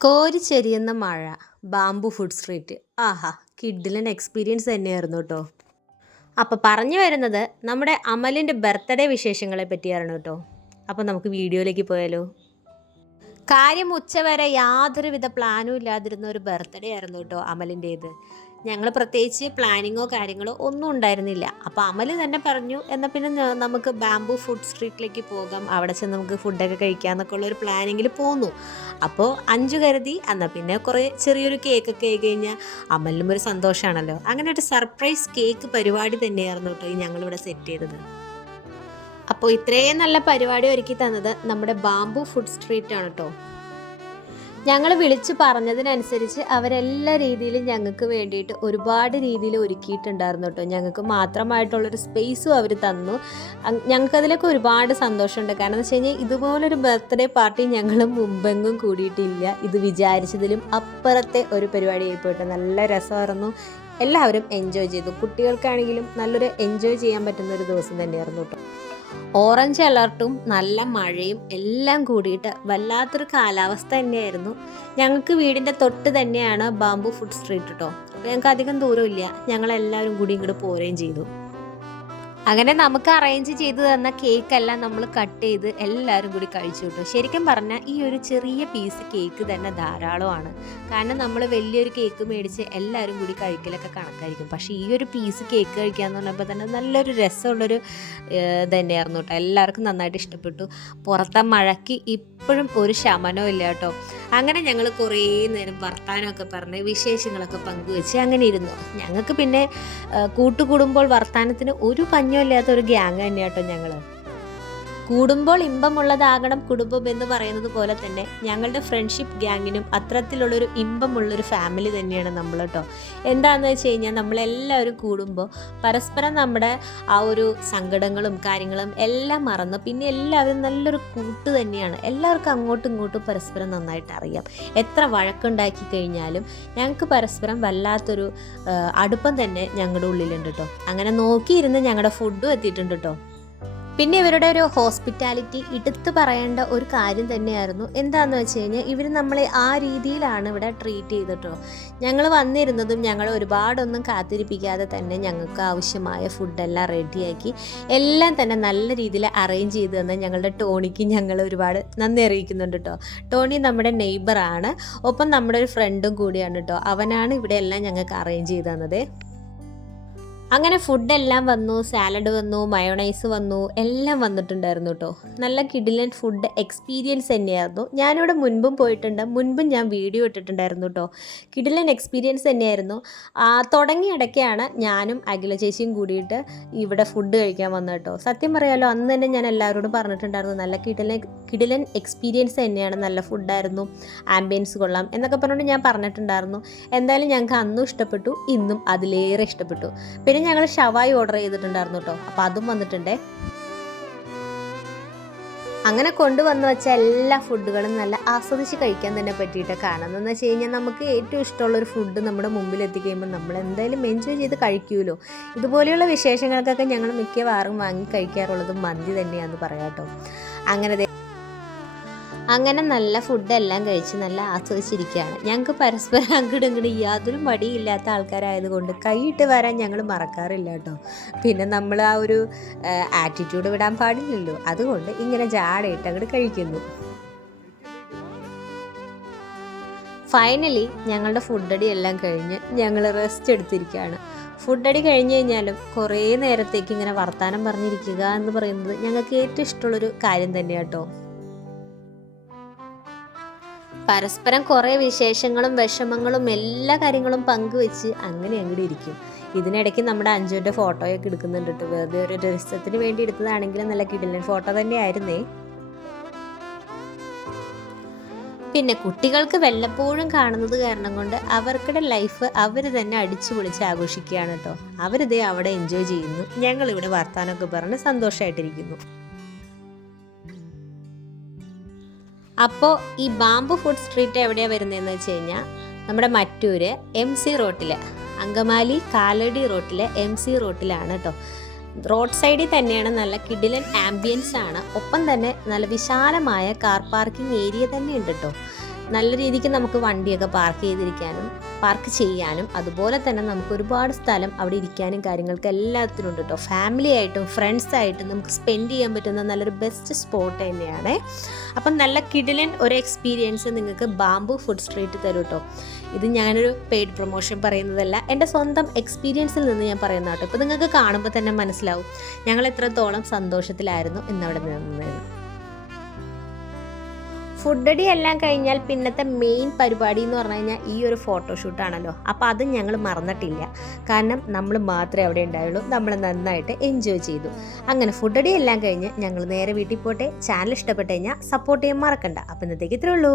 കോരിച്ചെരിയുന്ന മഴ, bamboo food street. ആഹാ, കിഡിലൻ experience തന്നെയായിരുന്നു കേട്ടോ. അപ്പോൾ പറഞ്ഞു വരുന്നത് നമ്മുടെ അമലിൻ്റെ ബർത്ത്ഡേ വിശേഷങ്ങളെ പറ്റിയായിരുന്നു കേട്ടോ. അപ്പോൾ നമുക്ക് വീഡിയോയിലേക്ക് പോയാലോ. കാര്യം ഉച്ചവരെ യാതൊരുവിധ പ്ലാനും ഇല്ലാതിരുന്ന ഒരു ബർത്ത്ഡേ ആയിരുന്നു കേട്ടോ അമലിൻ്റേത്. ഞങ്ങൾ പ്രത്യേകിച്ച് പ്ലാനിങ്ങോ കാര്യങ്ങളോ ഒന്നും ഉണ്ടായിരുന്നില്ല. അപ്പോൾ അമൽ തന്നെ പറഞ്ഞു, എന്നാൽ പിന്നെ നമുക്ക് ബാംബു ഫുഡ് സ്ട്രീറ്റിലേക്ക് പോകാം, അവിടെ ചെന്ന് നമുക്ക് ഫുഡൊക്കെ കഴിക്കാമെന്നൊക്കെ ഉള്ളൊരു പ്ലാനിങ്ങിൽ പോന്നു. അപ്പോൾ അഞ്ചു കരുതി, എന്നാൽ പിന്നെ കുറേ ചെറിയൊരു കേക്കൊക്കെ ആയി കഴിഞ്ഞാൽ അമലിനും ഒരു സന്തോഷമാണല്ലോ. അങ്ങനെ ഒരു സർപ്രൈസ് കേക്ക് പരിപാടി തന്നെയായിരുന്നു കേട്ടോ ഈ ഞങ്ങളിവിടെ സെറ്റ് ചെയ്തത്. അപ്പോൾ ഇത്രയും നല്ല പരിപാടി ഒരുക്കി തന്നത് നമ്മുടെ ബാംബു ഫുഡ് സ്ട്രീറ്റ് ആണ് കേട്ടോ. ഞങ്ങൾ വിളിച്ച് പറഞ്ഞതിനനുസരിച്ച് അവരെല്ലാ രീതിയിലും ഞങ്ങൾക്ക് വേണ്ടിയിട്ട് ഒരുപാട് രീതിയിൽ ഒരുക്കിയിട്ടുണ്ടായിരുന്നു കേട്ടോ. ഞങ്ങൾക്ക് മാത്രമായിട്ടുള്ളൊരു സ്പേസും അവർ തന്നു. ഞങ്ങൾക്കതിലൊക്കെ ഒരുപാട് സന്തോഷമുണ്ട്. കാരണം എന്ന് വെച്ച് കഴിഞ്ഞാൽ ഇതുപോലൊരു ബർത്ത്ഡേ പാർട്ടി ഞങ്ങൾ മുമ്പെങ്ങും കൂടിയിട്ടില്ല. ഇത് വിചാരിച്ചതിലും അപ്പുറത്തെ ഒരു പരിപാടി ആയിപ്പോയിട്ട് നല്ല രസമായിരുന്നു. എല്ലാവരും എൻജോയ് ചെയ്തു. കുട്ടികൾക്കാണെങ്കിലും നല്ലൊരു എൻജോയ് ചെയ്യാൻ പറ്റുന്ന ഒരു ദിവസം തന്നെയായിരുന്നു കേട്ടോ. ഓറഞ്ച് അലർട്ടും നല്ല മഴയും എല്ലാം കൂടിയിട്ട് വല്ലാത്തൊരു കാലാവസ്ഥ തന്നെയായിരുന്നു. ഞങ്ങൾക്ക് വീടിൻ്റെ തൊട്ട് തന്നെയാണ് ബാംബു ഫുഡ് സ്ട്രീറ്റ് കേട്ടോ. അപ്പോൾ ഞങ്ങൾക്ക് അധികം ദൂരമില്ല. ഞങ്ങളെല്ലാവരും കൂടി ഇങ്ങോട്ട് പോരുകയും ചെയ്തു. അങ്ങനെ നമുക്ക് അറേഞ്ച് ചെയ്ത് തന്ന കേക്കെല്ലാം നമ്മൾ കട്ട് ചെയ്ത് എല്ലാവരും കൂടി കഴിച്ചു കിട്ടും. ശരിക്കും പറഞ്ഞാൽ ഈ ഒരു ചെറിയ പീസ് കേക്ക് തന്നെ ധാരാളമാണ്. കാരണം നമ്മൾ വലിയൊരു കേക്ക് മേടിച്ച് എല്ലാവരും കൂടി കഴിക്കലൊക്കെ കണക്കായിരിക്കും. പക്ഷേ ഈ ഒരു പീസ് കേക്ക് കഴിക്കാമെന്ന് പറഞ്ഞപ്പോൾ തന്നെ നല്ലൊരു രസമുള്ളൊരു തന്നെയായിരുന്നു കേട്ടോ. എല്ലാവർക്കും നന്നായിട്ട് ഇഷ്ടപ്പെട്ടു. പുറത്തെ മഴയ്ക്ക് ഇപ്പോഴും ഒരു ശമനവും ഇല്ല കേട്ടോ. അങ്ങനെ ഞങ്ങൾ കുറേ നേരം വർത്താനമൊക്കെ പറഞ്ഞ് വിശേഷങ്ങളൊക്കെ പങ്കുവെച്ച് അങ്ങനെ ഇരുന്നു. ഞങ്ങൾക്ക് പിന്നെ കൂട്ടുകൂടുമ്പോൾ വർത്താനത്തിന് ഒരു പഞ്ഞമില്ലാത്ത ഒരു ഗ്യാങ് തന്നെയാട്ടോ ഞങ്ങൾ. കൂടുമ്പോൾ ഇമ്പമുള്ളതാകണം കുടുംബം എന്ന് പറയുന്നത് പോലെ തന്നെ ഞങ്ങളുടെ ഫ്രണ്ട്ഷിപ്പ് ഗ്യാങ്ങിനും അത്തരത്തിലുള്ളൊരു ഇമ്പമുള്ളൊരു ഫാമിലി തന്നെയാണ് നമ്മൾ കേട്ടോ. എന്താണെന്ന് വെച്ച് കഴിഞ്ഞാൽ നമ്മളെല്ലാവരും കൂടുമ്പോൾ പരസ്പരം നമ്മുടെ ആ ഒരു സങ്കടങ്ങളും കാര്യങ്ങളും എല്ലാം മറന്ന് പിന്നെ എല്ലാവരും നല്ലൊരു കൂട്ട് തന്നെയാണ്. എല്ലാവർക്കും അങ്ങോട്ടും ഇങ്ങോട്ടും പരസ്പരം നന്നായിട്ട് അറിയാം. എത്ര വഴക്കുണ്ടാക്കി കഴിഞ്ഞാലും ഞങ്ങൾക്ക് പരസ്പരം വല്ലാത്തൊരു അടുപ്പം തന്നെ ഞങ്ങളുടെ ഉള്ളിലുണ്ട് കേട്ടോ. അങ്ങനെ നോക്കിയിരുന്ന് ഞങ്ങളുടെ ഫുഡും എത്തിയിട്ടുണ്ട് കേട്ടോ. പിന്നെ ഇവരുടെ ഒരു ഹോസ്പിറ്റാലിറ്റി എടുത്ത് പറയേണ്ട ഒരു കാര്യം തന്നെയായിരുന്നു. എന്താണെന്ന് വെച്ച് കഴിഞ്ഞാൽ ഇവർ നമ്മളെ ആ രീതിയിലാണ് ഇവിടെ ട്രീറ്റ് ചെയ്തിട്ടോ. ഞങ്ങൾ വന്നിരുന്നതും ഞങ്ങൾ ഒരുപാടൊന്നും കാത്തിരിപ്പിക്കാതെ തന്നെ ഞങ്ങൾക്ക് ആവശ്യമായ ഫുഡെല്ലാം റെഡിയാക്കി എല്ലാം തന്നെ നല്ല രീതിയിൽ അറേഞ്ച് ചെയ്ത് തന്നെ ഞങ്ങളുടെ ടോണിക്ക് ഞങ്ങൾ ഒരുപാട് നന്ദി അറിയിക്കുന്നുണ്ട് കേട്ടോ. ടോണി നമ്മുടെ നെയ്ബറാണ്, ഒപ്പം നമ്മുടെ ഒരു ഫ്രണ്ടും കൂടിയാണ് കേട്ടോ. അവനാണ് ഇവിടെ എല്ലാം ഞങ്ങൾക്ക് അറേഞ്ച് ചെയ്ത് തന്നത്. അങ്ങനെ ഫുഡെല്ലാം വന്നു, സാലഡ് വന്നു, മയോണൈസ് വന്നു, എല്ലാം വന്നിട്ടുണ്ടായിരുന്നു കേട്ടോ. നല്ല കിഡിലൻ ഫുഡ് എക്സ്പീരിയൻസ് തന്നെയായിരുന്നു. ഞാനിവിടെ മുൻപും പോയിട്ടുണ്ട്, മുൻപും ഞാൻ വീഡിയോ ഇട്ടിട്ടുണ്ടായിരുന്നു കേട്ടോ. കിഡിലൻ എക്സ്പീരിയൻസ് തന്നെയായിരുന്നു. തുടങ്ങിയ ഇടയ്ക്കാണ് ഞാനും അഖില ചേച്ചിയും കൂടിയിട്ട് ഇവിടെ ഫുഡ് കഴിക്കാൻ വന്നത് കേട്ടോ. സത്യം പറയാലോ, അന്ന് തന്നെ ഞാൻ എല്ലാവരോടും പറഞ്ഞിട്ടുണ്ടായിരുന്നു നല്ല കിഡിലൻ എക്സ്പീരിയൻസ് തന്നെയാണ്, നല്ല ഫുഡായിരുന്നു, ആംബിയൻസ് കൊള്ളാം എന്നൊക്കെ പറഞ്ഞുകൊണ്ട് ഞാൻ പറഞ്ഞിട്ടുണ്ടായിരുന്നു. എന്തായാലും ഞങ്ങൾക്ക് അന്നും ഇഷ്ടപ്പെട്ടു, ഇന്നും അതിലേറെ ഇഷ്ടപ്പെട്ടു. പിന്നെ ഞങ്ങൾ ഷവായി ഓർഡർ ചെയ്തിട്ടുണ്ടായിരുന്നു കേട്ടോ. അപ്പോൾ അതും വന്നിട്ടുണ്ടേ. അങ്ങനെ കൊണ്ടുവന്ന് വെച്ച എല്ലാ ഫുഡുകളും നല്ല ആസ്വദിച്ച് കഴിക്കാൻ തന്നെ പറ്റിയിട്ട്. കാരണം എന്ന് വെച്ച് കഴിഞ്ഞാൽ നമുക്ക് ഏറ്റവും ഇഷ്ടമുള്ളൊരു ഫുഡ് നമ്മുടെ മുമ്പിൽ എത്തിക്കഴിയുമ്പോൾ നമ്മൾ എന്തായാലും എൻജോയ് ചെയ്ത് കഴിക്കുമല്ലോ. ഇതുപോലെയുള്ള വിശേഷങ്ങൾക്കൊക്കെ ഞങ്ങൾ മിക്കവാറും വാങ്ങി കഴിക്കാറുള്ളത് മന്തി തന്നെയാണെന്ന് പറയാം കേട്ടോ. അങ്ങനെ നല്ല ഫുഡെല്ലാം കഴിച്ച് നല്ല ആസ്വദിച്ചിരിക്കുകയാണ്. ഞങ്ങൾക്ക് പരസ്പരം അങ്ങോട്ടും യാതൊരു മടിയില്ലാത്ത ആൾക്കാരായതുകൊണ്ട് കൈയിട്ട് വരാൻ ഞങ്ങൾ മറക്കാറില്ല കേട്ടോ. പിന്നെ നമ്മൾ ആ ഒരു ആറ്റിറ്റ്യൂഡ് വിടാൻ പാടില്ലല്ലോ, അതുകൊണ്ട് ഇങ്ങനെ ജാടയിട്ട് അങ്ങോട്ട് കഴിക്കുന്നു. ഫൈനലി ഞങ്ങളുടെ ഫുഡടി എല്ലാം കഴിഞ്ഞ് ഞങ്ങൾ റെസ്റ്റ് എടുത്തിരിക്കുകയാണ്. ഫുഡടി കഴിഞ്ഞ് കഴിഞ്ഞാലും കുറേ നേരത്തേക്ക് ഇങ്ങനെ വർത്താനം പറഞ്ഞിരിക്കുക എന്ന് പറയുന്നത് ഞങ്ങൾക്ക് ഏറ്റവും ഇഷ്ടമുള്ളൊരു കാര്യം തന്നെയാണ് കേട്ടോ. പരസ്പരം കുറേ വിശേഷങ്ങളും വിഷമങ്ങളും എല്ലാ കാര്യങ്ങളും പങ്കുവെച്ച് അങ്ങനെ അങ്ങോട്ട് ഇരിക്കും. ഇതിനിടയ്ക്ക് നമ്മുടെ അഞ്ജുവിൻ്റെ ഫോട്ടോയൊക്കെ എടുക്കുന്നുണ്ട് കേട്ടോ. വെറുതെ ഒരു രസത്തിന് വേണ്ടി എടുത്തതാണെങ്കിലും നല്ല കിടിലൻ ഫോട്ടോ തന്നെയായിരുന്നേ. പിന്നെ കുട്ടികൾക്ക് വല്ലപ്പോഴും കാണുന്നത് കാരണം കൊണ്ട് അവർക്കുടെ ലൈഫ് അവർ തന്നെ അടിച്ചു പൊളിച്ച് ആഘോഷിക്കുകയാണ് കേട്ടോ. അവരിതേ അവിടെ എൻജോയ് ചെയ്യുന്നു, ഞങ്ങളിവിടെ വർത്താനമൊക്കെ പറഞ്ഞ് സന്തോഷമായിട്ടിരിക്കുന്നു. അപ്പോൾ ഈ ബാംബു ഫുഡ് സ്ട്രീറ്റ് എവിടെയാണ് വരുന്നതെന്ന് വെച്ച് കഴിഞ്ഞാൽ നമ്മുടെ മറ്റൂർ MC റോട്ടിൽ, അങ്കമാലി കാലടി റോട്ടിലെ MC റോട്ടിലാണ് കേട്ടോ. റോഡ് സൈഡിൽ തന്നെയാണ്, നല്ല കിടിലൻ ആംബിയൻസ് ആണ്. ഒപ്പം തന്നെ നല്ല വിശാലമായ കാർ പാർക്കിംഗ് ഏരിയ തന്നെ ഉണ്ട് കേട്ടോ. നല്ല രീതിക്ക് നമുക്ക് വണ്ടിയൊക്കെ പാർക്ക് ചെയ്യാനും അതുപോലെ തന്നെ നമുക്ക് ഒരുപാട് സ്ഥലം അവിടെ ഇരിക്കാനും കാര്യങ്ങൾക്ക് എല്ലാത്തിനും ഉണ്ട് കേട്ടോ. ഫാമിലി ആയിട്ടും ഫ്രണ്ട്സായിട്ടും നമുക്ക് സ്പെൻഡ് ചെയ്യാൻ പറ്റുന്ന നല്ലൊരു ബെസ്റ്റ് സ്പോട്ട് തന്നെയാണ്. അപ്പം നല്ല കിടിലൻ ഒരു എക്സ്പീരിയൻസ് നിങ്ങൾക്ക് ബാംബു ഫുഡ് സ്ട്രീറ്റ് തരും കേട്ടോ. ഇത് ഞാനൊരു പെയ്ഡ് പ്രൊമോഷൻ പറയുന്നതല്ല, എൻ്റെ സ്വന്തം എക്സ്പീരിയൻസിൽ നിന്ന് ഞാൻ പറയുന്ന കേട്ടോ. ഇപ്പോൾ നിങ്ങൾക്ക് കാണുമ്പോൾ തന്നെ മനസ്സിലാവും ഞങ്ങൾ എത്രത്തോളം സന്തോഷത്തിലായിരുന്നു ഇന്നവിടെ നിന്നത്. ഫുഡ് അടി എല്ലാം കഴിഞ്ഞാൽ പിന്നത്തെ മെയിൻ പരിപാടി എന്ന് പറഞ്ഞു കഴിഞ്ഞാൽ ഈ ഒരു ഫോട്ടോഷൂട്ടാണല്ലോ. അപ്പോൾ അത് ഞങ്ങൾ മറന്നിട്ടില്ല, കാരണം നമ്മൾ മാത്രമേ അവിടെ ഉണ്ടായുള്ളൂ. നമ്മൾ നന്നായിട്ട് എൻജോയ് ചെയ്തു. അങ്ങനെ ഫുഡ് അടി എല്ലാം കഴിഞ്ഞ് ഞങ്ങൾ നേരെ വീട്ടിൽ പോട്ടെ. ചാനൽ ഇഷ്ടപ്പെട്ട് കഴിഞ്ഞാൽ സപ്പോർട്ട് ചെയ്യാൻ മറക്കണ്ട. അപ്പോൾ ഇന്നത്തേക്ക് ഇത്രേ ഉള്ളൂ.